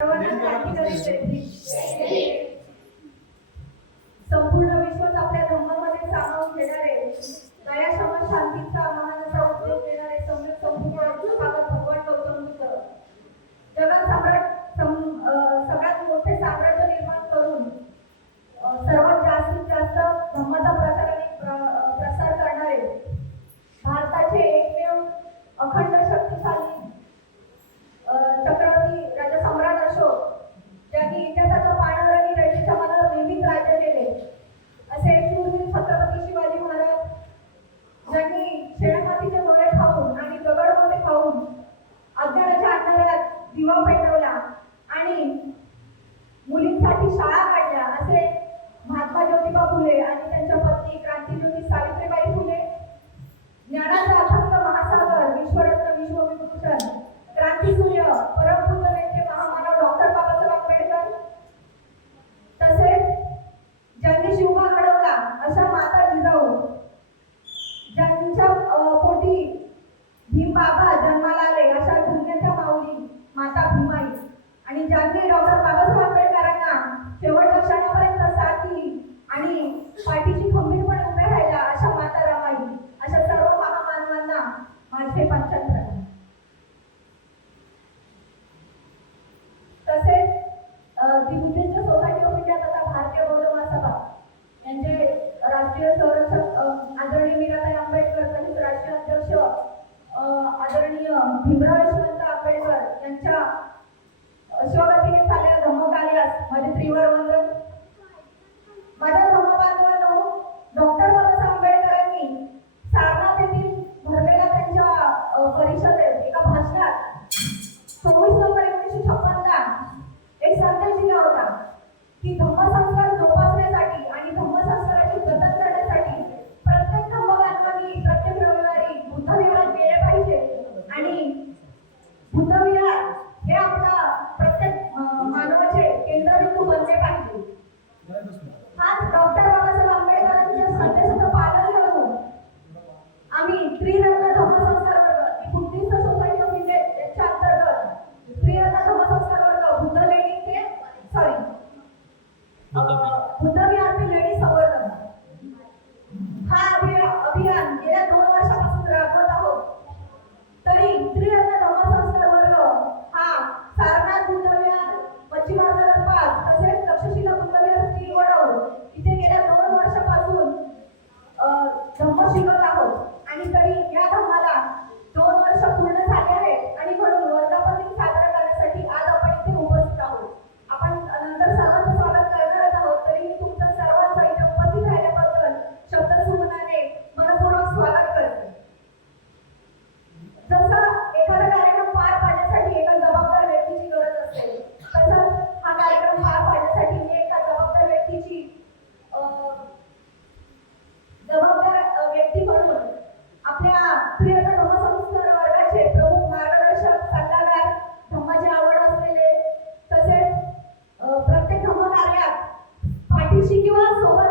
संपूर्ण विश्वच आपल्या धर्मामध्ये सामावून घेणारे दया क्षमा शांतीचा महान असा उपदेश देणारे सम्यक संपूर्ण भागात भगवान गौतम बुद्ध जगात सगळ्यात मोठे साम्राज्य निर्माण करून सर्वात जास्तीत जास्त धर्माचा प्रचार आणि प्रसार करणारे भारताचे एकमेव अखंड शक्तिशाली चक्रवर्ती राजा सम्राट अशोक ज्यांनी इतिहासाच्या पाण्यावर आणि रयतेच्या मनावर नेहमीच राज्य केले असे शूरवीर छत्रपती शिवाजी महाराज ज्यांनी शेळमातीचे गोळे खाऊन आणि दगडगोळे खाऊन अज्ञानाच्या अंधारात दिवा पेटवला आणि मुलींसाठी शाळा काढल्या असे महात्मा ज्योतिबा फुले आणि त्यांच्या पत्नी क्रांतीज्योती सावित्रीबाई फुले ज्ञानाचा अथांग महासागर विश्वरत्न विश्वविभूषण क्रांतीसूर्य परमपूज्य नेते महामानव डॉक्टर बाबासाहेब आंबेडकर तसेच ज्यांनी शिवबा घडवला अशा माता जिजाऊ ज्यांच्या पोटी भीम बाबा जन्माला आले अशा धन्याच्या माऊली माता भीमाई आणि ज्यांनी डॉक्टर बाबासाहेब आंबेडकरांना शेवटच्या क्षणापर्यंत साथ दिली आणि पाठीशी खंबीरपणे उभे राहिला अशा माता रमाई अशा सर्व महामानवांना माझे पंचांतर तसेच दी बुद्धिस्ट सोसायटी ऑफ इंडिया तथा भारतीय बौद्ध महासभा यांचे राष्ट्रीय संरक्षक आदरणीय मीराबाई आंबेडकर तसेच राष्ट्रीय अध्यक्ष आदरणीय भीमराव यशवंत आंबेडकर यांच्या शिवगतीने चाललेल्या धम्मकार्यास माझे त्रिवार वंदन. माझ्या धम्मबांधवांनो, डॉक्टर बाबासाहेब आंबेडकरांनी सारनाथ येथील भरलेल्या त्यांच्या परिषदेत एका भाषणात 24 नोव्हेंबर 1956 एक संदेश दिला होता की धम्मसंस्कार जोपासण्यासाठी आणि धम्मसंस्काराची जतन करण्यासाठी प्रत्येक धम्मबांधवांनी प्रत्येक रविवारी बुद्धविहारात गेले पाहिजे आणि बुद्धविहार हे आपला प्रत्येक मानवाचे केंद्रबिंदू बनले पाहिजे. हाच डॉक्टर बाबासाहेब आंबेडकरांच्या संदेशाचं पालन करून आम्ही त्रिरत्न धम्मसंस्कार वर्ग बुद्धिस्ट सोसायटी ऑफ इंडिया यांच्या अंतर्गत त्रिरत्न धम्मसंस्कार वर्ग बुद्धविहार ते लेडी संवर्धन हा अभियान गेल्या 2 वर्षापासून राबवत आहोत. तरी त्रिरत्न धम्मसंस्कार वर्ग हा सारनाथ बुद्धविहार पश्चिम मार्गावर 5 तसेच तक्षशिला बुद्धविहार स्टील गोडाऊन इथे गेल्या 2 वर्षापासून धम्म शिकत आहोत आणि तरी या धम्माला 2 वर्ष पूर्ण झाले आहेत आणि म्हणून वर्धापन दिन साजरा करण्यासाठी आज आपण इथे उपस्थित आहोत. आपण नंतर सर्वांचं स्वागत करणारच आहोत. तरी तुमचं सर्वांचं इथे उपस्थित राहिल्याबद्दल शब्दसुमनाने मनपूर्वक स्वागत करते. जसं एखादा कार्यक्रम पार पाडण्यासाठी एका जबाबदार व्यक्तीची गरज असते तसंच हा कार्यक्रम पार पाडण्यासाठी मी एका जबाबदार व्यक्तीची जबाबदार व्यक्ती म्हणून आपल्या त्रिरत्न धम्मसंस्कार वर्गाचे प्रमुख मार्गदर्शक सल्लागार धम्माची आवड असलेले तसेच प्रत्येक धम्म कार्यात पाठीशी किंवा सोबत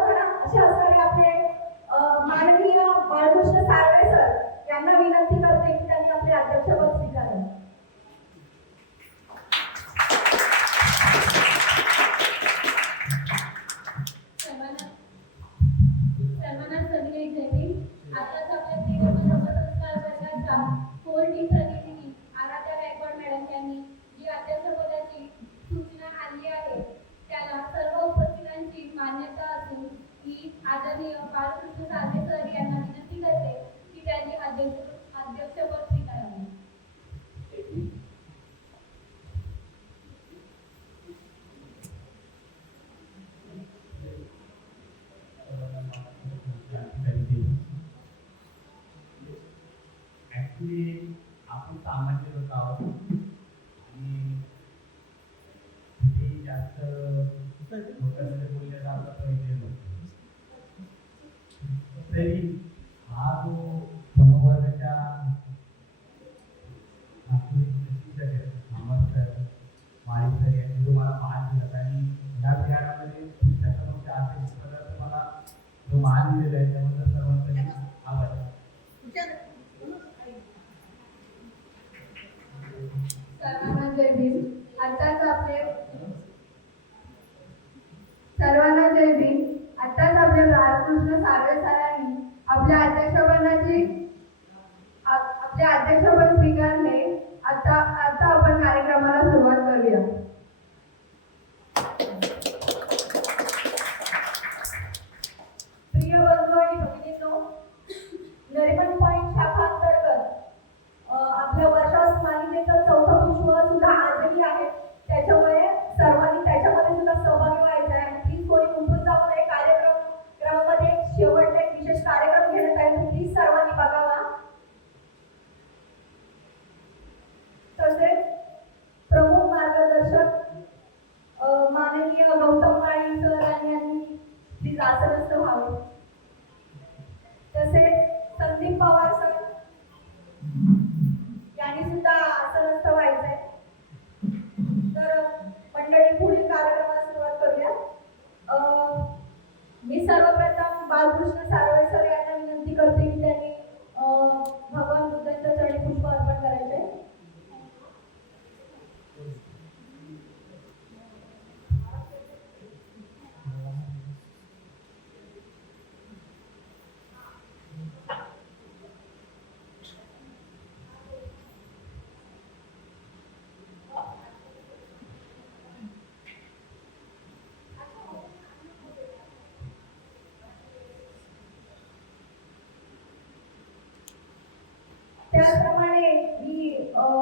असे असणारे आपले माननीय बाळकृष्ण साळवे सर यांना विनंती करते की त्यांनी आपले अध्यक्षपद स्वीकारावे. सर्वांना सगळे जय भीम. आताच आपल्या त्रिरत्न धम्मसंस्कार वर्गाच्या कोर टीम प्रतिनिधी आराध्या गायकवाड मॅडम यांनी जी अध्यक्षपदाची सूचना आणली आहे त्याला सर्व उपस्थितांची मान्यता असून ही आदरणीय बाळकृष्ण साळवे सर यांना विनंती करते की त्यांनी अध्यक्षपद स्वीकारावे. ऍक्च्युली आपण सामान्य लोक आहोत आणि किती जास्त लोकांमध्ये बोलण्याचा आपला परिचय नसतो. त्याचप्रमाणे मी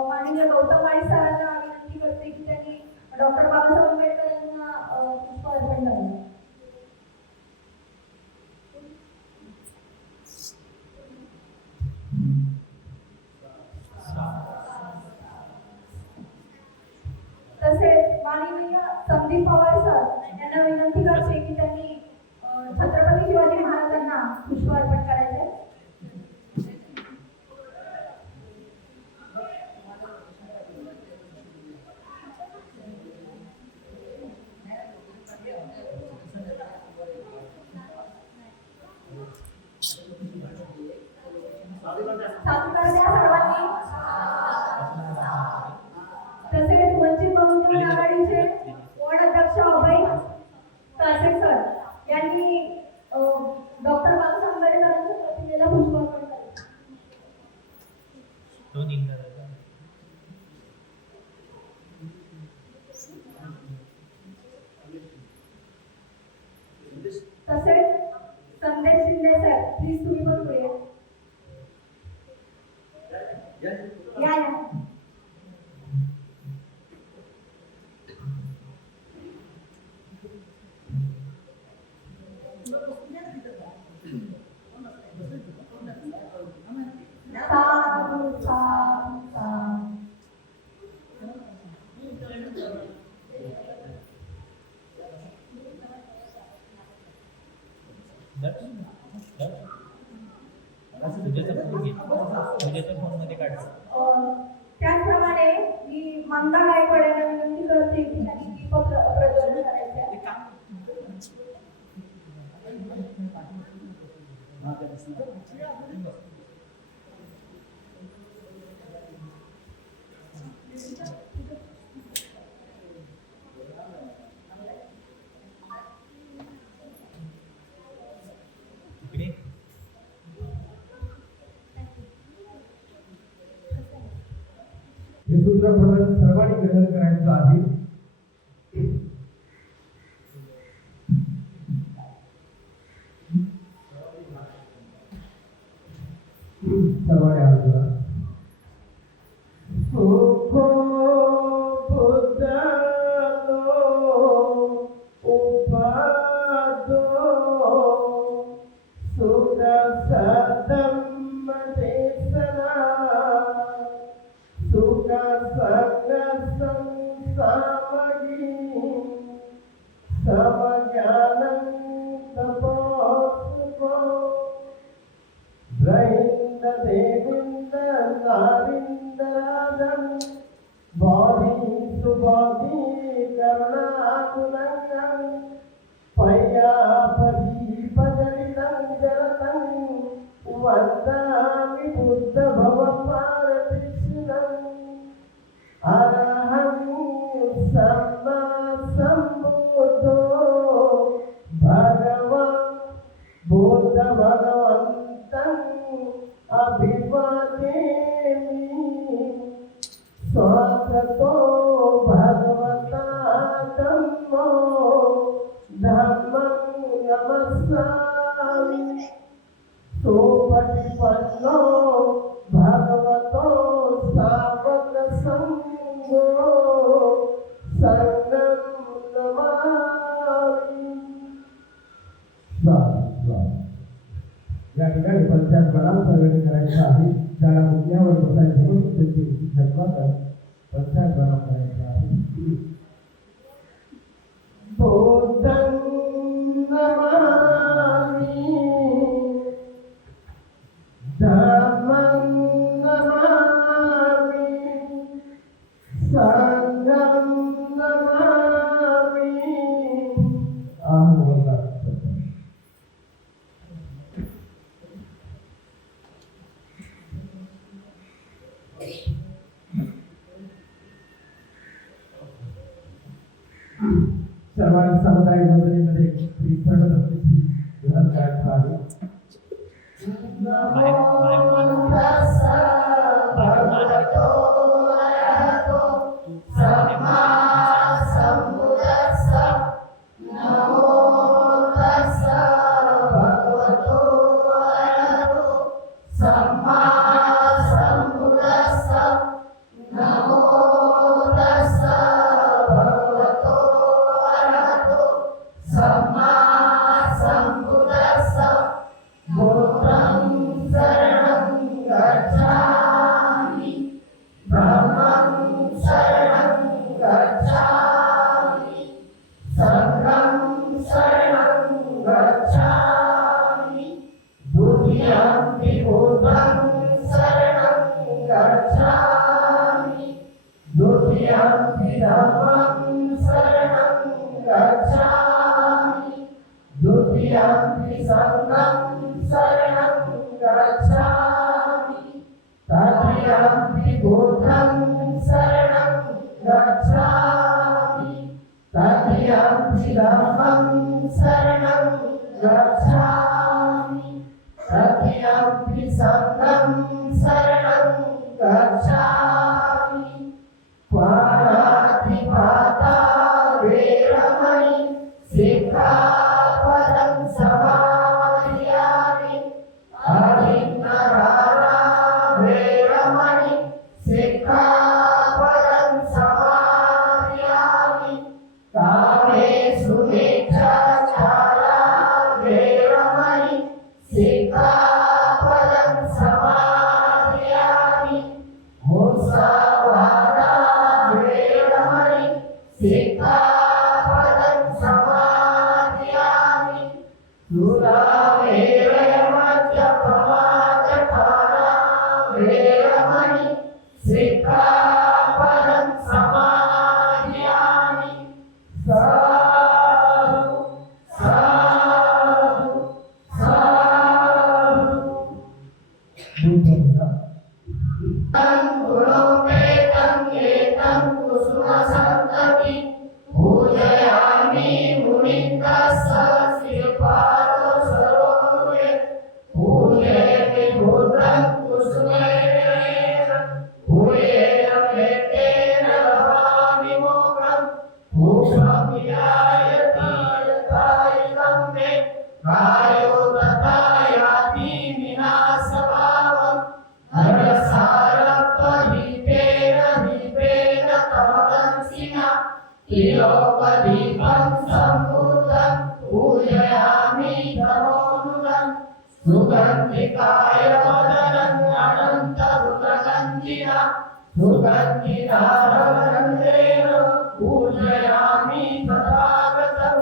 माननीय गौतम माळी सरांना विनंती करते की त्यांनी डॉक्टर बाबासाहेब आंबेडकर यांना पुष्प अर्पण करावे. तसेच माननीय संदीप पवार सर यांना विनंती करते की त्यांनी छत्रपती शिवाजी महाराजांना पुष्प अर्पण करायचे. साधुकार द्या सर्वांनी. तसेच वंचित बहुजन आघाडीचे वॉर्ड अध्यक्ष अभय कासे सर यांनी डॉक्टर बाबासाहेब आंबेडकरांच्या प्रतिमेला पुष्प अर्पण केले. तसेच संदेश शिंदे सर प्लीज तुम्ही पण पुढे या. त्याचप्रमाणे मी मंदा गायकवाड यांना विनंती करते की त्यांनी दीपक प्रज्वलन करायचे. हे सूत्र पठण सर्वांनी ग्रहण करायचं आहे. सर्वांनी हात जोडा. सुखो बुद्धो उपादो सुख सतम देशना सुख संगसं सामगी समज्ञानं तपोसुखो ब्रहिंद देविंद नारिंदराजं बोधि सुबोधि करुणाकुलंगं पय्यापदी पजरितं जलतं वन्दामि बुद्ध भवपारतिष्ठितं अरहं सम्मा सम्बुद्धो भगवान् बुद्ध भगवन्तं अभिवादेमि स्वागतो भगवता धम्मो धम्मं नमस्सामि सोपटिपन्नो भगवतो सावक संगो संगं नमामि. या ठिकाणी पंचायत प्रणाम सर्वांनी करायचं आहे. ज्याला मुद्द्यावर बसायचं म्हणून त्यांची जन्मात पंचायत प्रणाम करायचं आहे. बुद्धं नमामि धम्मं नमामि संघं नमामि. सर्वांनी सामुदायिक मंडळीमध्ये श्री ग्रहण करायचं आहे. नमो तस्सा भगवतो अरहतो सम्मा सम्बुद्धस्सा. नमो तस्सा भगवतो अरहतो सम्मा सम्बुद्धस्सा. संघं शरणं गच्छामि तदीयं बुद्धं शरणं गच्छामि तदीयं धम्मं शरणं गच्छामि तदीयं संघं शरणं गच्छामि पाणातिपाता वेरमणि सिक्खापदं समादयामि अहिंसादान वेरमणि सिक्खापदं समादयामि कामेषु मिथ्याचारा वेरमणि सिक्खापदं समादयामि मुसावादा वेरमणि सिक्खापदं समादयामि सुरामेरयमद्यपमादठाना वेरमणि सिक्खापदं समादयामि साधु साधु साधु बुद्धं गुणोपेतं एतं कुसुमसन्तति पूजयामि मुनिन्दस्सशिरपादो सरोरुहे पूजयति बुद्धं कुसुमेन पूजेन वेदेन लभामि मोक्षं मोक्षं विहायति यथायुतं मे कायो तथा याति विनाशभावम् हरसारत्वदीपेन तमदंसिना तिलोकदीपं सम्पूतं पूजयामि तमोनुतं सुगन्धिकाय वदनं अनन्तरुदगन्धिना सुगन्धितारवन्देन पूजयामि तथागतं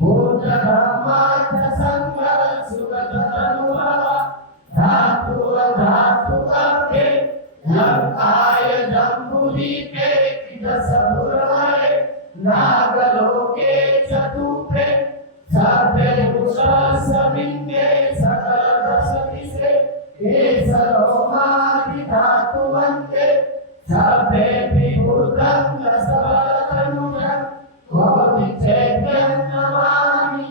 बुद्धधम्माच्च सङ्घः सुगततनुभव धातुकम्पे लङ्काय जम्बुदीपे दशपुरमये नागलोके चतुर्थे सर्वे वृषसमिन्दे सकलदशदिशे केसरोमादिधातुवन्ते सर्वे विभूतं दशवदनुजं कोटिचैत्यं नमामि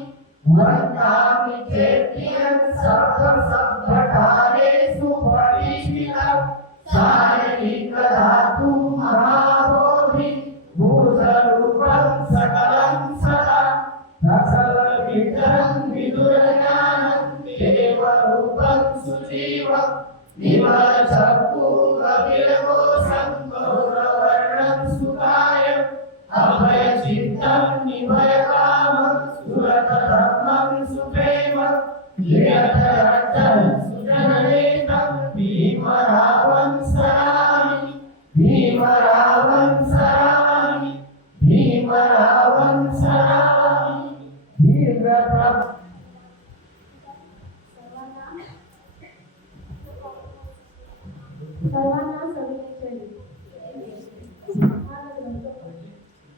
वन्दामि चैत्यं सर्वशब्दकारेषु परिष्ठितं सायनिकधातु महाबोधि भूतरूपं सकलं सदा सकलविदं विदुरज्ञानं देवरूपं सुजीवं निमलचक्षुरविरगोषं गौरवर्णं सुकायम् अभयचित्तं निभयकामं सुरतधर्मं सुप्रेमं निरतरतं सुजननेतं भीमरावं सरामि भीमरावं सरामि भीमरावं सरामि भीमरावं सर्वांना सविनय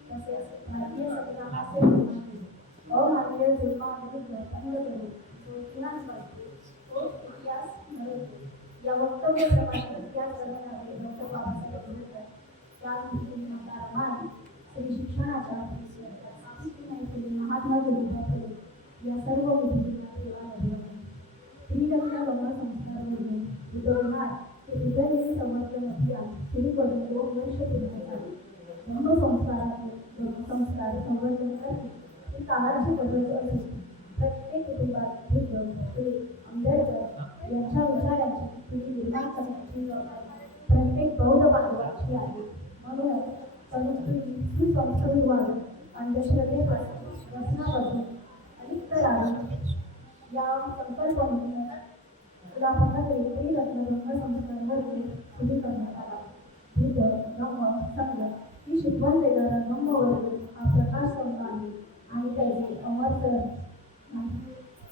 तसेच भारतीय संविधानाचे अमानवीय जुलमाविरुद्ध अंगभूमी सूचनांसाठी एक इतिहास घडवते. या वक्तव्याप्रमाणे इतिहास घडवणारे डॉक्टर बाबासाहेब आंबेडकर क्रांतिज्योती महात्मा स्त्री शिक्षणाच्या सांस्कृतिक मैत्री महात्मा ज्योतिबा फुले या सर्व गोष्टींना सेवा घडवली. स्त्रीलग्न लग्न संस्कारावरून उद्योगनाथ ते हृदयही समर्थन अभियान सुरू करून 2 वर्ष पूर्ण झाली. धर्मसंस्कार संवर्धनासाठी ही काळाची गरज असून प्रत्येक कुटुंबात वृद्ध ते आंबेडकर यांच्या विचारांची पिढी निर्माण करण्याची जबाबदारी प्रत्येक बौद्ध बांधवाची आहे. म्हणूनच संस्कृती सुसंस्कृती व्हावी, अंधश्रद्धेपासून व्यसनापासून अलिप्त राहावी या संकल्पनेने उल्हासनगर येथील लग्नसंस्कारांवरती सुरू करण्यात आला. बुद्ध धम्म संघ ही शिकवण देणारा धम्मवर्ग हा प्रकाश संघ आहे आणि त्याचे अमरसर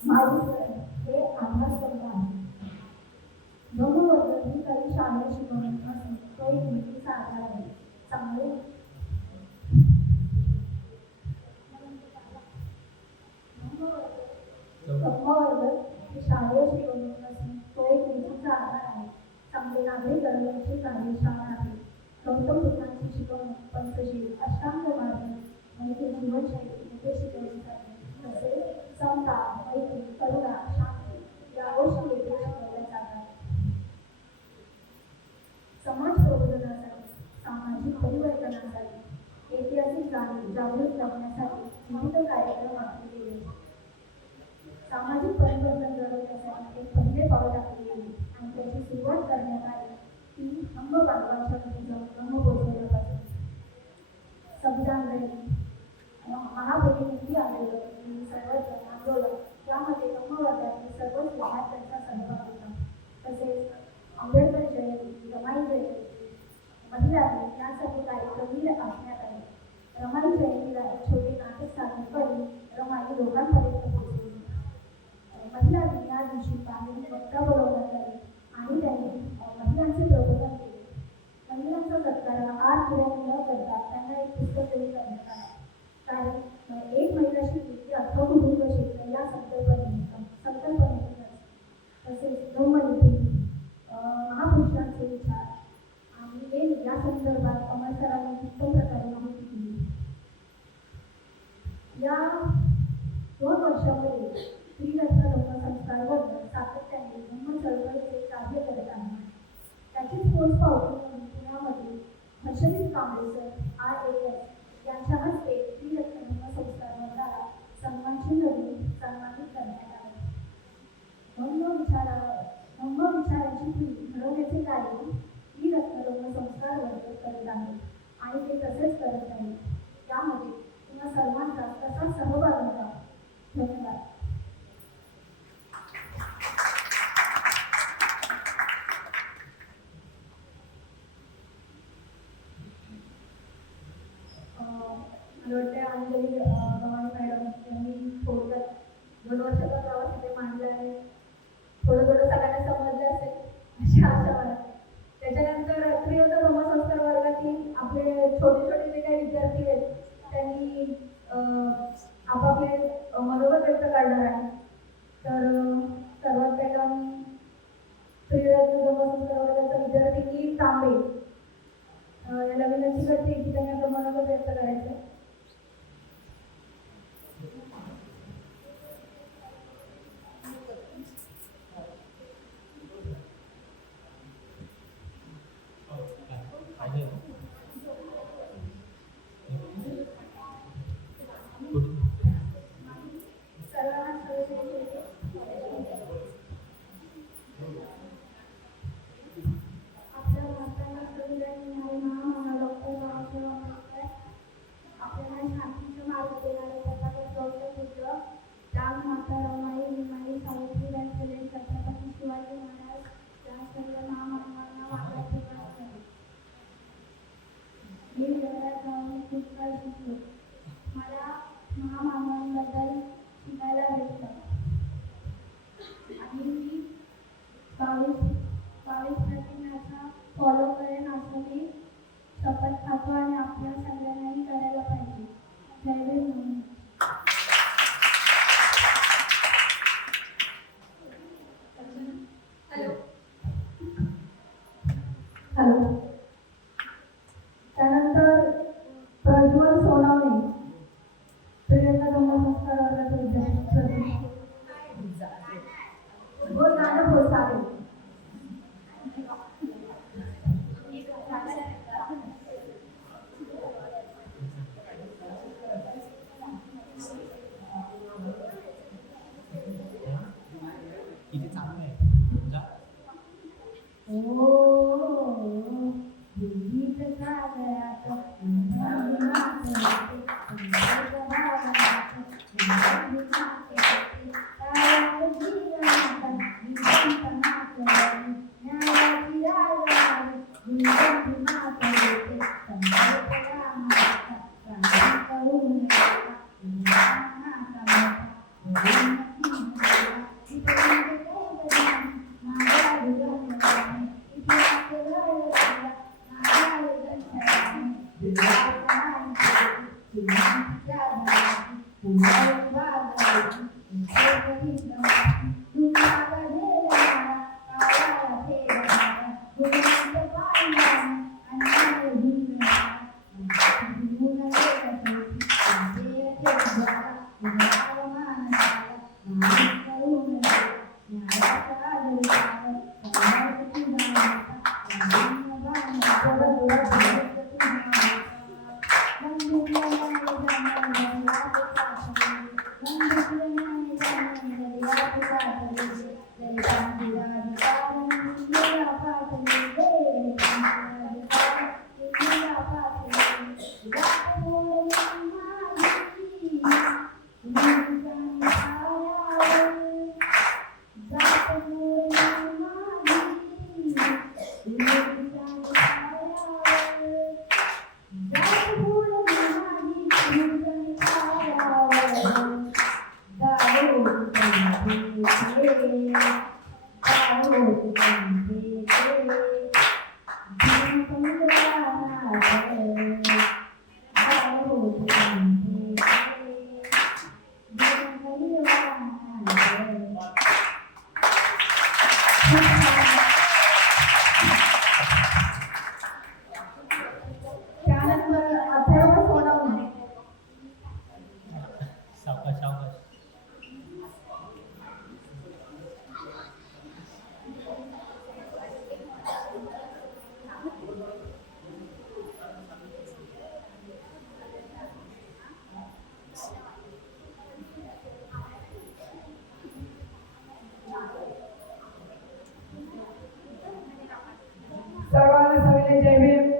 मारुसर हे आधार संघ आहे. धम्मवर्ग ही काही शाळेत शिकवणे असून तो एक नीतीचा आधार आहे. चांगले धम्मवर्ग सुरळीत जगण्यासाठी विविध कार्यक्रम आखले गेले. सामाजिक परिवर्तन घडवण्यासाठी एक पहिले पाऊल टाकले गेले आणि त्याची सुरुवात करण्यात आली ती हंब बांधवांच्या घरी जाऊन हंब पोचवल्यापासून. संविधान रॅली, महापरिनिधी आंदोलन, संवर्धन आंदोलन यामध्ये हंब वर्गातील सर्वच विद्यार्थ्यांचा सहभाग होता. तसेच आंबेडकर जयंती, रमाई जयंती, महिला दिन यासाठी कार्यक्रमही आखण्यात आले. रमाई जयंतीला एक छोटे नाटक सादर करून रमाई लोकांपर्यंत पोहोचवली. महिला दिन या दिवशी काही वक्ता बोलवण्यात आले आणि त्यांनी महिलांचे प्रबोधन केले. महिलांचा सत्कार आर पुरवणी न करता त्यांना एक पुस्तक देऊन करण्यात आले. कारण एक महिला शिकली की अख्खं कुटुंब शिकलं या संकल्पनेतूनच. तसेच ब्रह्मलिपी, महापुरुषांचे विचार आणि वेद या संदर्भात अमरसरांनी उत्तम प्रकारे माहिती दिली. या 2 वर्षामध्ये स्त्रीरत्न लोकसंस्कार वर्ग सातत्याने ब्रह्म चळवळीचे कार्य करत आहे. त्याचीच पोचपावती म्हणून पुण्यामध्ये हर्षदीप कांबळे सर RAS यांच्या हस्ते स्त्रीरत्न लोकसंस्कार वर्गाला सन्मानचिन्ह देऊन सन्मानित करण्यात आले. ब्रह्म विचारांची पिढी घडवण्याचे कार्य स्त्रीरत्न लोकसंस्कार वर्ग करत आहे आणि ते तसेच करत राहील. यामध्ये तुम्हा सर्वांचा तसा सहभाग होता. धन्यवाद. मला वाटते अंजली गव्हाणे मॅडम यांनी थोडक्यात 2 वर्षाचा प्रवास इथे मांडला आहे. थोडं सगळ्यांना समजलं असेल अशी आशा मला. त्याच्यानंतर स्त्रीरत्न ब्रह्मसंस्कार वर्गातील आपले छोटे जे काही विद्यार्थी आहेत त्यांनी आपापले मनोगत व्यक्त करणार आहे. तर सर्वात पहिला मी स्त्रीरत्न ब्रह्मसंस्कार वर्गाचा विद्यार्थी की तांबे याला विनंती करते की त्यांनी आपलं मनोगत व्यक्त करायचं. मला महामानवांबद्दल शिकायला भेटलं आणि मी 22 प्रतिज्ञाचा फॉलो करेन असं मी शपथ खातो आणि आपल्या सगळ्यांनाही करायला पाहिजे. जय भीम. हॅलो. त्यानंतर प्रज्वल सोनवणे स्त्रीरत्न ब्रह्मसंस्कार वर्गाचे विद्यार्थी. बोल गाणं बोल चालेल. किती चांगलं आहे. Thank you. त्यानंतर अथर्व सोनवणे. सावकाश सावकाश. सर्वांना सगळे जय भीम.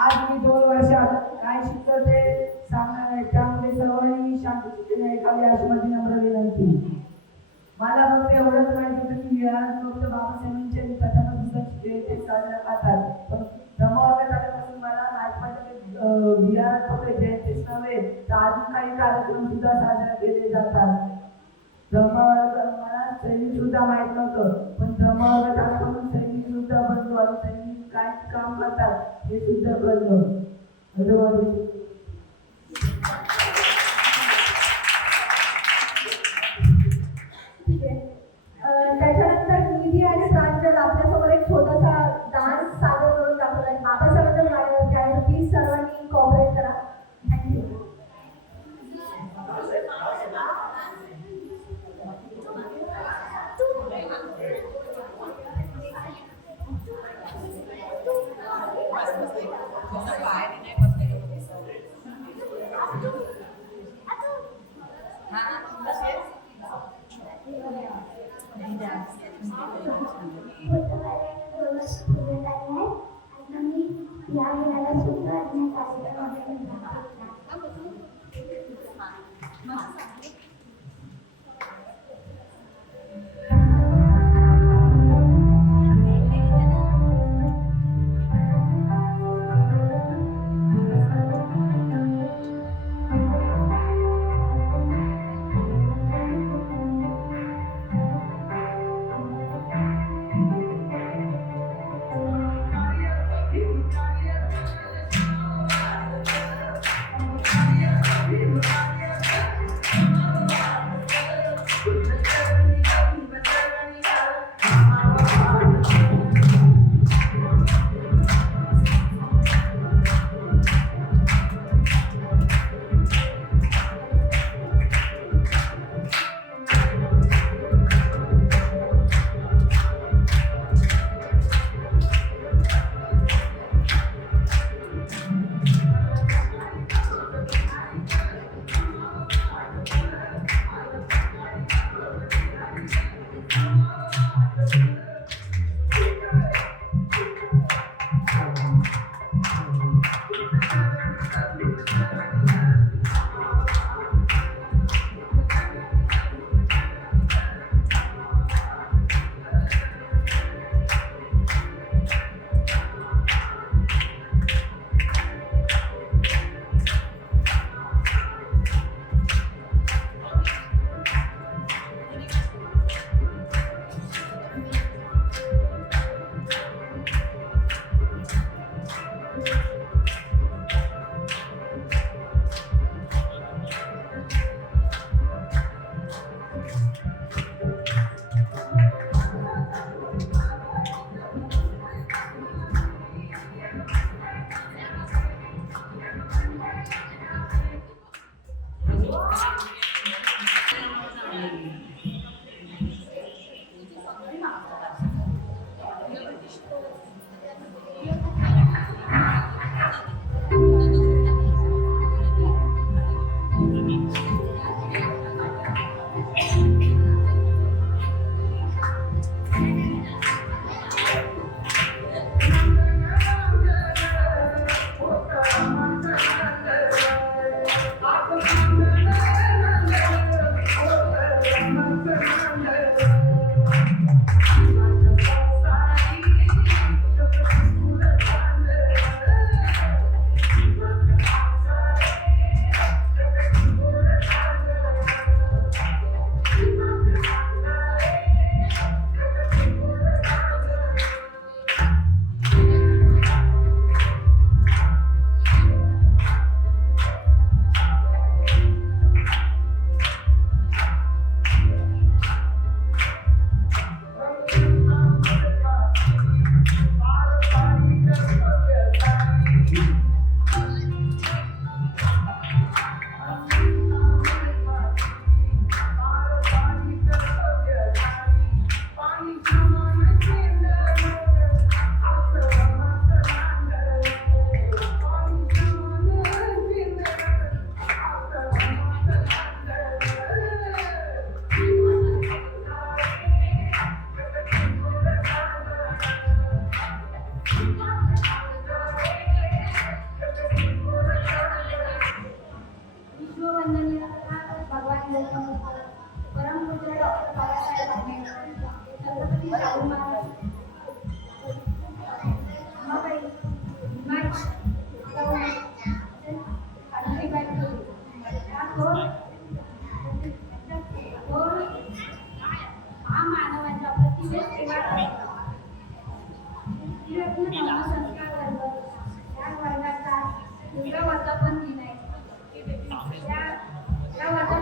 आज मी 2 वर्षात काय शिकतो ते सांगणार आहे, त्यामुळे सर्वांनी शांततेने ऐकावे अशी माझी नम्र विनंती. मला फक्त एवढंच माहिती होतं की विहारात फक्त बाबासाहेबांचे कथानक ते साजरा करतात, पण धम्मवर्गात आल्यापासून मला माहित पडलं की विहारात फक्त जयंतीच नव्हे तर अजून काही कार्यक्रम सुद्धा साजरा केले जातात. धम्मवर्ग मला सैनिक सुद्धा माहित नव्हतं, पण धम्मवर्गात आल्यापासून सैनिक सुद्धा बनलो आणि सैनिक काय काम करतात हे सुद्धा कळलं. धन्यवाद. ठीक आहे. त्याच्यानंतर निधी आणि प्रांजल आपल्यासमोर एक छोटासा डान्स सादर करून दाखवला आहे. बाबासाहेबांच्या गाण्यावरती आहे, तर प्लीज सर्वांनी कॉपरेट करा. थँक्यू.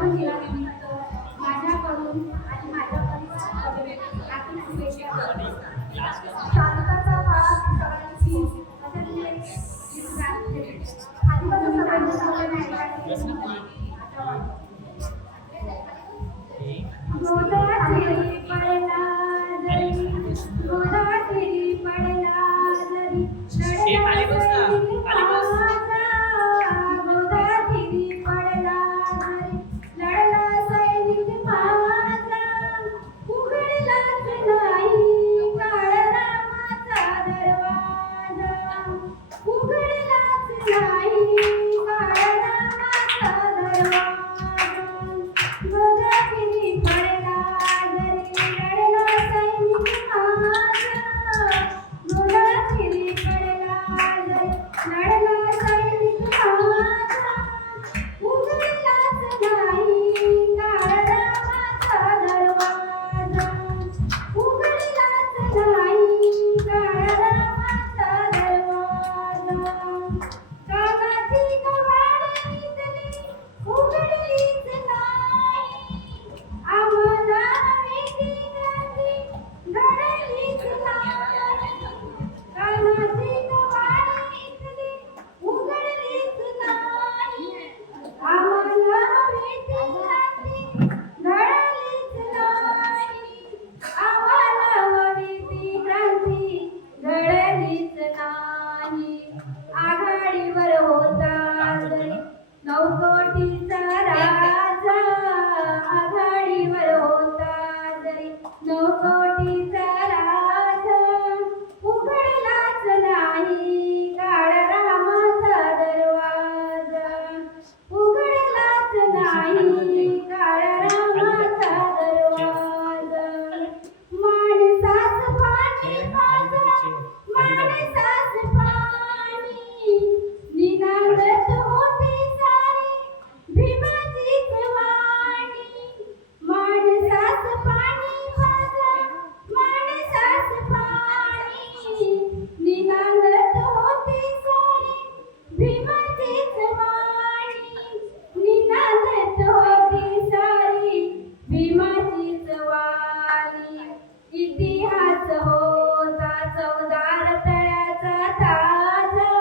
बालपण दिनानिमित्त माझ्याकडून आणि माझ्या परिवाराकडून आपण शुभेच्छा देतो. शांतता काळात सगळ्यांची आधीपासून सगळ्यांची सवय नाही. गोदावरी पडला जरी, गोदावरी पडला जरी, रडला सैनिक माझा. गोदावरी पडला जरी, लढला सैनिक माझा. उघडलाच नाही काळरामाचा दरवाजा. उघडलाच नाही काळरामाचा दरवाजा. गोदावरी पडला जरी, लढला सैनिक माझा. गोदावरी पडला जरी, लढला सैनिक माझा. उघडलाच नाही काळरामाचा दरवाजा. उघडलाच नाही काळरामाचा दरवाजा. कामाची कवाड इथली उघडलीच नाही. आम्हाला हवीची क्रांती घडलीच नाही. कामाची कवाड इथली उघडलीच नाही. आम्हाला हवीची क्रांती घडलीच नाही. आम्हाला हवीची क्रांती घडलीच नाही. आघाडीवर होता जरी 9 कोटीचा राजा. आघाडीवर होता जरी 9 कोटीचा राजा. उघडलाच नाही काळरामाचा दरवाजा. उघडलाच नाही काळरामाचा दरवाजा. माणसास पाणी माझा, माणसास पाणी. निनादत होती सारी भीमाचीच वाणी. माणसास पाणी माझा, माणसास पाणी. निनादत होती सारी भीमाचीच वाणी. निनादत होती सारी भीमाचीच वाणी. इतिहास होता चौदार तळ्याचा ताजा.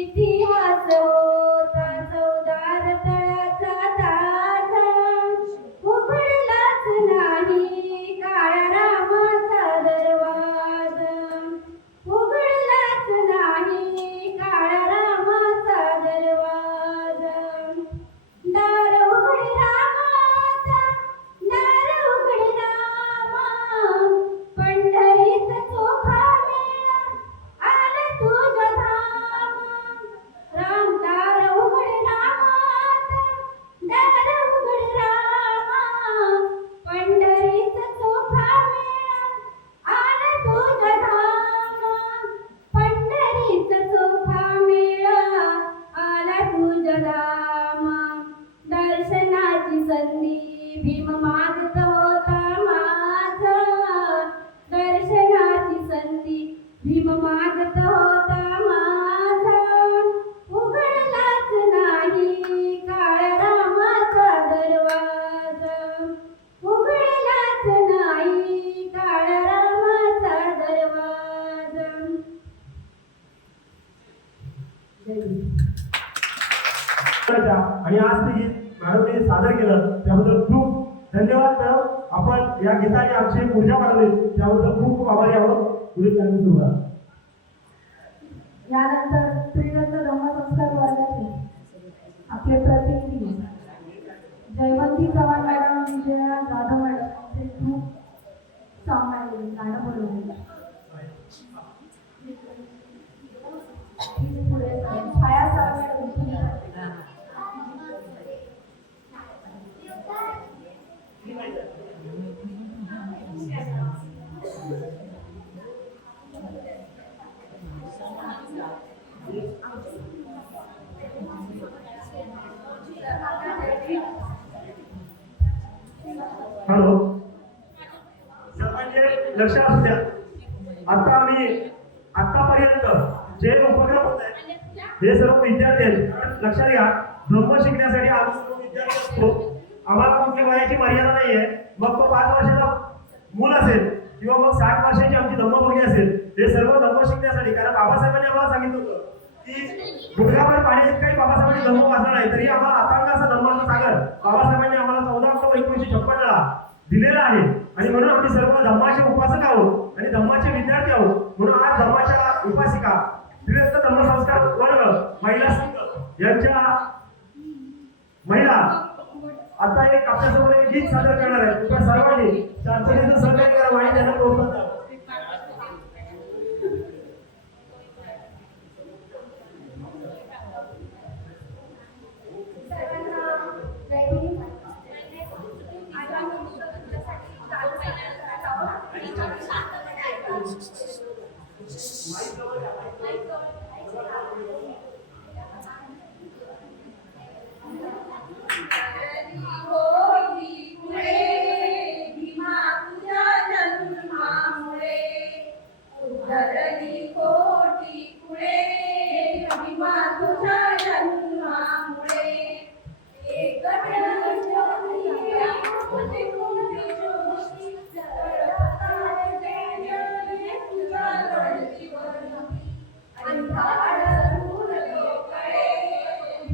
इतिहास होता चौदार तळ्याचा ताजा. उघडलाच नाही काळरामाचा दरवाजा. उघडलाच नाही काळरामाचा दरवाजा. दार उघड रामाचा, दार उघड रामा. पंढरीत चोखा मेळा आला तुझ्या धामा. राम दार उघड रामाचा, दार उघड रामा. पंढरीत चोखा मेळा आला तुझ्या धामा. पंढरीत चोखा मेळा आला तुझ्या धामा. दर्शनाची संधी भीम मागत होता माझा. दर्शनाची संधी भीम मागत होता माझा. उघडलाच नाही काळरामाचा दरवाजा. उघडलाच नाही काळरामाचा दरवाजा. आणि आज ते गीत मॅडमने सादर केलं त्याबद्दल खूप धन्यवाद मॅडम. आपण या गीताने आमची ऊर्जा वाढवली त्याबद्दल खूप खूप आभारी आहोत. पुढील कार्यक्रम सुरू करा. यानंतर त्रिरत्न धम्मसंस्कार वर्गाचे आपले प्रतिनिधी जयवंती चव्हाण मॅडम, विजया जाधव मॅडम यांचे खूप सामान्य गाणं बोलवले. पुढे छाया सावंत. हॅलो सर्वांचे लक्ष असू द्या. आता आम्ही आतापर्यंत जे उपक्रम होत आहेत हे सर्व विद्यार्थी आहेत. लक्षात घ्या, ब्रह्म शिकण्यासाठी आम्ही सर्व विद्यार्थी असतो. की गुडघाभर पाण्यात काही बाबासाहेबांनी धम्म वाचला नाही तरी आम्हाला अथांग असा धम्माचा सागर बाबासाहेबांनी आम्हाला 14 ऑक्टोबर 1956 ला दिलेला आहे आणि म्हणून आम्ही सर्व धम्माचे उपासक आहोत आणि धम्माचे विद्यार्थी आहोत म्हणून आज धम्माच्या उपासिका श्रीरस्त धम्मसंस्कार वर्ग महिला संघ यांच्या महिला आता एक आपल्यासमोर एक गीत सादर करणार आहे तर सर्वांनी शांततेचं सहकार्य करा आणि त्यांना प्रोत्साहन द्या. सर्वांना जय हिंद. आज आम्ही तुमच्यासाठी चालू करणार आहोत.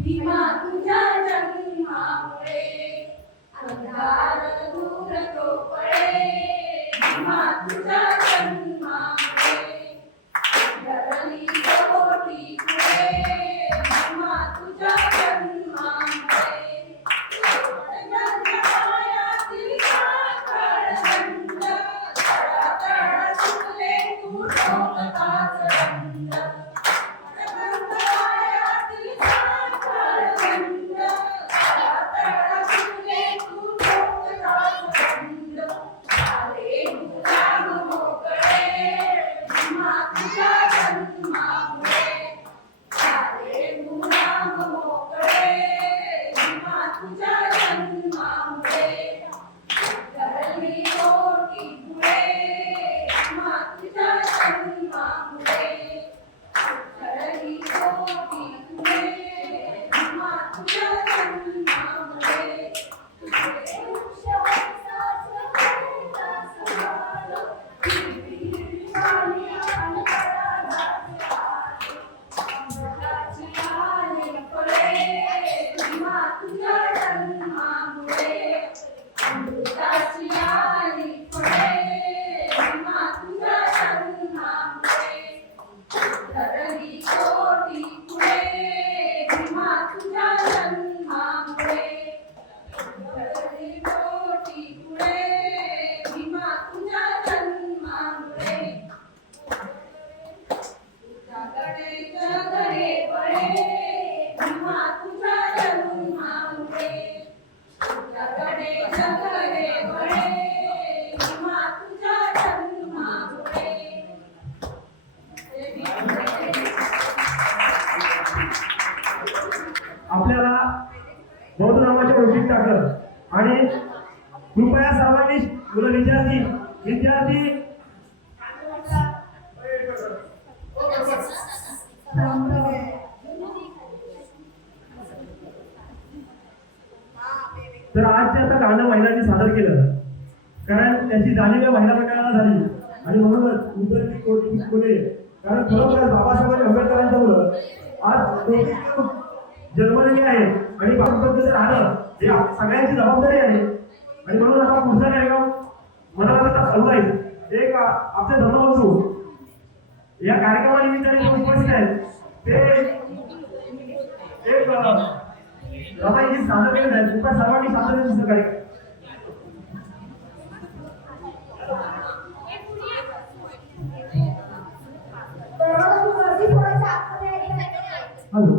भीमा तुझ्या जन्मामुळे अंधार दूर तो पळे. भीमा तुझ्या जन्मामुळे धरणी कोटी पुढे. भीमा तुझ्या जन्मामुळे पायातील काळखंड तळातळ सुटले तू डोकाचा रंग. आपल्याला बौद्ध धर्माच्या औषध टाकलं आणि कृपया सर्वांनी मुलं विद्यार्थी तर आज ते आता गाणं महिलांनी सादर केलं कारण त्याची जाणीव या महिला मंडळाला झाली आणि म्हणूनच उदरती कोटी पुढे कारण खरोखर बाबासाहेब आंबेडकरांच्या मुलं आज जन्मलेली आहे आणि बाबासाहेबांचं राहणं हे सगळ्यांची जबाबदारी आहे आणि म्हणून आता पुढचा कार्यक्रम मला वाटतं चालू आहे एक आपले धर्मबंधू या कार्यक्रमानिमित्ताने जे उपस्थित आहेत ते एक आता ही सादर केलं आहे कृपया सर्वांनी सादर केलं सहकार्य हॅलो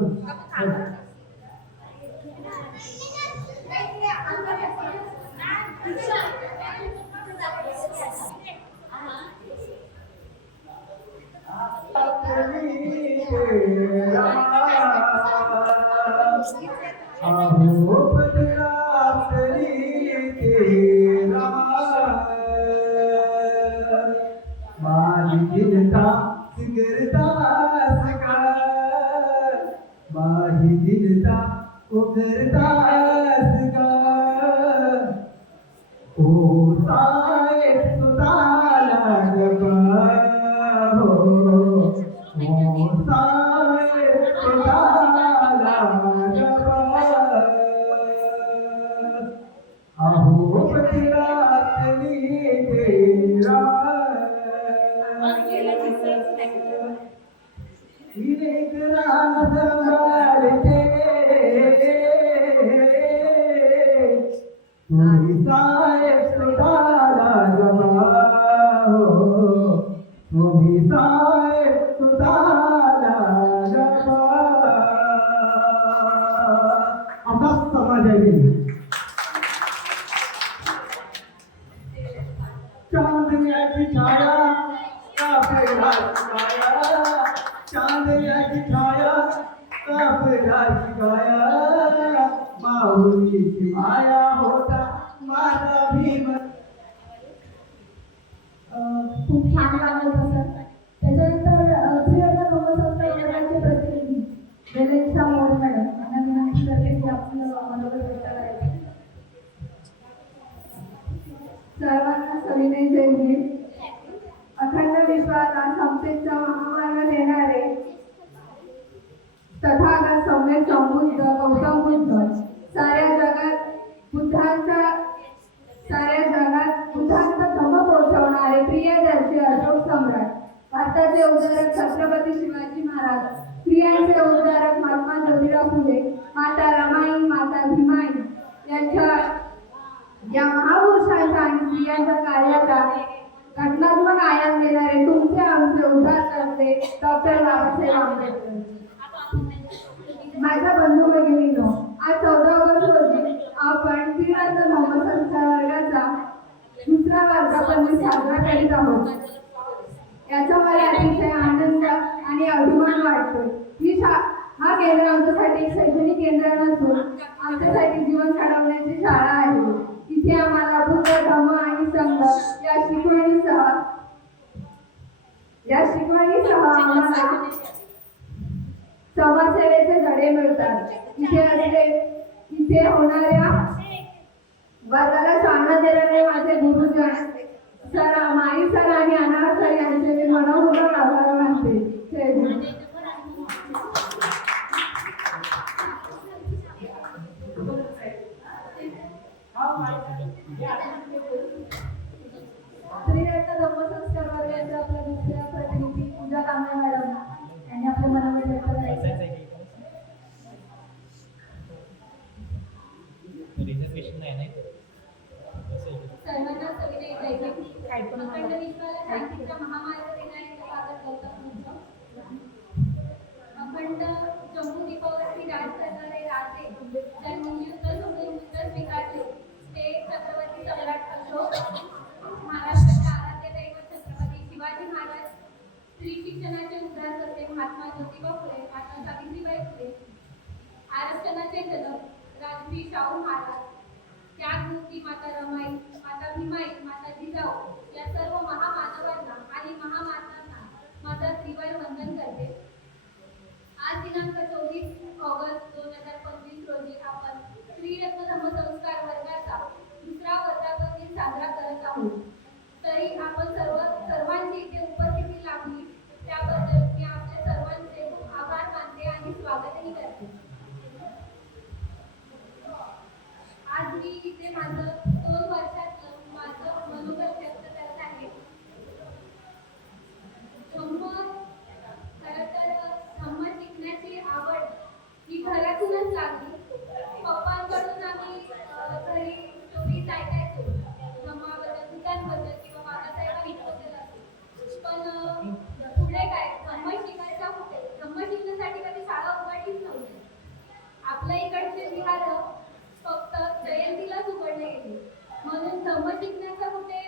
तुम्ही साहेब सुधारा जमा हो, तुम्ही साहेब सुधारा जमा. असा समाज आहे. चांदण्याची छाया कापडाची काया, चांदण्याची छाया कापडाची काया, माऊलीची माया होता माझा भीम. खूप छान काम होतं सर. त्याच्यानंतर श्रीवर्धन धम्मसंस्कार मंडळाचे प्रतिनिधी वेलेक्षा मोरे मॅडम यांना विनंती करते की आपलं मनोगत व्यक्त करायचं. सर्वांना सविनय जय भीम. अखंड विश्वाला समतेचा महामार्ग देणारे तथागत सम्यक संबुद्ध गौतम बुद्ध, साऱ्या जगात बुद्धांचा धम्म पोहोचवणारे प्रियदर्शी अशोक सम्राट, भारताचे उद्धारक छत्रपती शिवाजी महाराज, स्त्रियांचे उद्धारक महात्मा ज्योतिराव फुले, माता रमाई, माता भीमाई यांच्या या महापुरुषांच्या आणि स्त्रियांच्या कार्याचा घटनात्मक आयाम देणारे तुमचे आमचे उद्धारकर्ते डॉक्टर बाबासाहेब आंबेडकर. माझ्या बंधू भगिनींनो, आज 14 ऑगस्ट रोजी आपण श्रीवर्धन धम्मसंस्कार वर्गाचा दुसरा वर्धापन दिन साजरा करीत आहोत. याचा मला अतिशय आनंद आणि अभिमान वाटतो. हा केंद्र आमच्यासाठी एक शैक्षणिक केंद्र नसून आमच्यासाठी जीवन घडवण्याची शाळा आहे. इथे आम्हाला बुद्ध, धम्म आणि संघ या शिकवणीसह आम्हाला समाजसेवेचे धडे मिळतात. इथे होणाऱ्या वर्गाला चालना देणारे माझे गुरुजन सर, माई सर आणि अनाथ सर यांचे मी मनपूर्वक आभार मानते. जय भीम. श्रीरत्न धम्मसंस्कार वर्गाचे आपल्या दुसऱ्या प्रतिनिधी पूजा कांबळे मॅडम यांनी आपले मनोगत व्यक्त करायचे. सर्वांना सविनय जय भीम. अखंड विश्वाला शांतीचा महामार्ग देणारे तथागत गौतम बुद्ध, अखंड जम्मू दीपावली राज करणारे राजे, ज्यांनी युद्ध स्वीकारले ते छत्रपती सम्राट अशोक, महाराष्ट्राचे आराध्य दैवत छत्रपती शिवाजी महाराज, स्त्री शिक्षणाचे उद्धारकर्ते महात्मा ज्योतिबा फुले, माता सावित्रीबाई फुले, आरक्षणाचे जनक राजश्री शाहू महाराज, त्यागमूर्ती माता रमाई, माता भीमाई, माता जिजाऊ या सर्व महामानवांना आणि महामातांना माझा त्रिवार वंदन करते. आज दिनांक 24 ऑगस्ट 2025 रोजी आपण श्रीरत्न धम्मसंस्कार वर्गाचा दुसरा वर्धापन दिन साजरा करत आहोत. तरी आपण सर्वांची इथे उपस्थिती लाभली त्याबद्दल मी आपल्या सर्वांचे आभार मानते आणि स्वागतही करते. आज मी इथे माझं 2 वर्षातलं माझं मनोगत व्यक्त करत आहे. खरं तर धम्म शिकण्याची आवड ही घरातूनच लागली. पप्पांकडून आम्ही घरी स्टोरीज ऐकायचो धम्माबद्दल, बुद्धांबद्दल किंवा बाबासाहेबांबद्दल असो. पण पुढे काय धम्म शिकायचा कुठे? धम्म शिकण्यासाठी कधी शाळा उघडलीच नव्हती. आपल्या इकडचे विहार फक्त जयंतीलाच उघडले गेले, म्हणून धम्म शिकण्याचा कुठे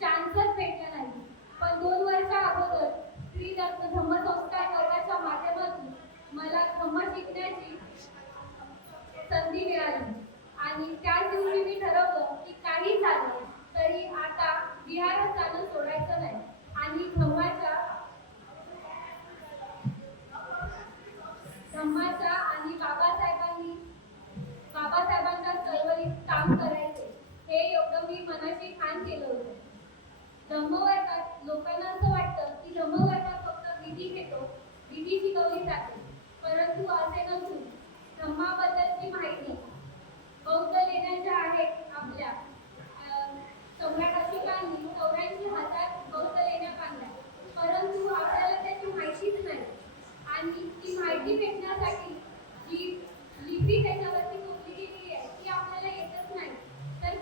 चान्सच भेटला नाही. पण 2 वर्षा अगोदर श्रीरत्न धम्मसंस्कार वर्गाच्या माध्यमातून मला धम्म शिकण्याची संधी मिळाली आणि त्याच दिवशी मी ठरवलं की काही झालं तरी आता विहार चालू सोडायचं नाही आणि धम्माच्या आणि बाबासाहेबांच्या चळवळीत काम करायचे हे एवढं मी मनाशी ठाण केलं होतं. धम्मवर्गात लोकांना असं वाटतं की धम्मवर्गात फक्त विधी घेतो, विधी शिकवली जाते, परंतु असे नसून धम्माबद्दलची माहिती बौद्ध लेण्या आहेत आपल्या. सम्राट अशोकांनी 84,000 बौद्ध लेण्या बांधल्या, परंतु आपल्याला त्याची माहितीच नाही आणि ती माहिती भेटण्यासाठी जी लिपी त्याच्यावरती कोरली गेलेली आहे ती आपल्याला येतच नाही. तर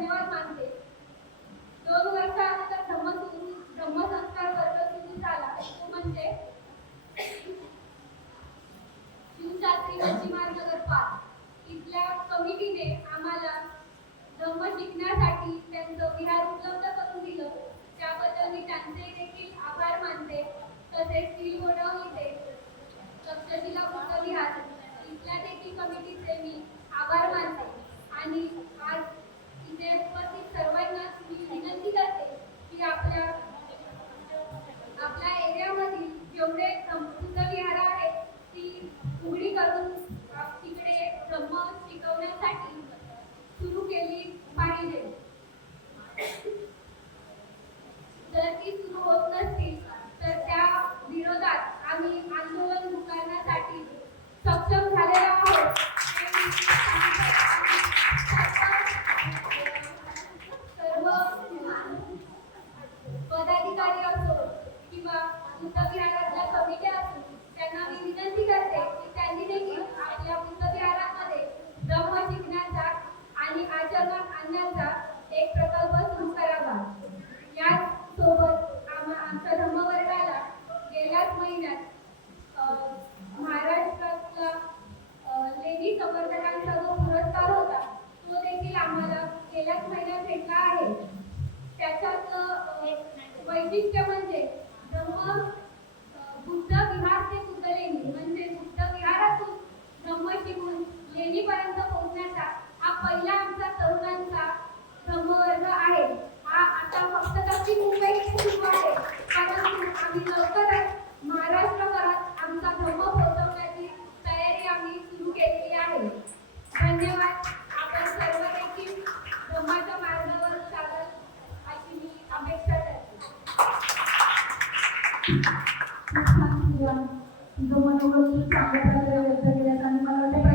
धन्यवाद मानते. 2 वर्षानंतर ब्रह्मसंस्कार वर्ग सुरू झाला तो म्हणजे शिवशास्त्री नगर 5 इथल्या कमिटीने आम्हाला धम्म शिकण्यासाठी त्यांचं विहार उपलब्ध करून दिलं. त्याबद्दल मी त्यांचे देखील आभार मानते. तसेच श्री गोडवलीचे तक्षशिला बुद्ध विहार इथल्या देखील कमिटीचे मी आभार मानते. आणि आज इथे उपस्थित सर्वांना मी विनंती करते की आपल्या एरियामधील जेवढे बुद्ध विहार आहेत ती उघडी करून तिकडे ब्रह्म शिकवण्यासाठी सुरू केली पाहिजे. जर ती सुरू होत नसतील तर त्या विरोधात आम्ही आंदोलन पुकारण्यासाठी सक्षम झालेलो आहोत. सर्व पदाधिकारी असो किंवा बुद्ध विहारातल्या कमिटी असो त्यांना मी विनंती करते की त्यांनी देखील आपल्या बुद्ध विहारामध्ये धम्म शिकण्याचा आणि आचरणात आणण्याचा एक प्रकल्प सुरू करावा. याचसोबत आमच्या धम्मवर्गाला गेल्याच महिन्यात महाराष्ट्रातला लेडी संवर्धकांचा जो पुरस्कार होता तो देखील आम्हाला गेल्याच महिन्यात भेटला आहे. त्याच्यात वैशिष्ट्य म्हणजे बुद्ध विहार ते बुद्ध लेणी म्हणजे बुद्ध विहारातून धम्म शिकून लेणीपर्यंत पोहोचण्याचा हा पहिला आमचा तरुणांचा धम्मवर्ग आहे. हा आता फक्त दक्षिण मुंबईत सुरू आहे परंतु आम्ही लवकरच महाराष्ट्रभरात आमचा धम्म पोहोचवण्याची तयारी आम्ही सुरू केलेली आहे. धन्यवाद. आपण सर्व देखील धम्माच्या मार्गावर चालल अशी मी अपेक्षा करते. तुझं मनोगत तू चांगल्या प्रकारे व्यक्त केल्यास आणि मला वाटतं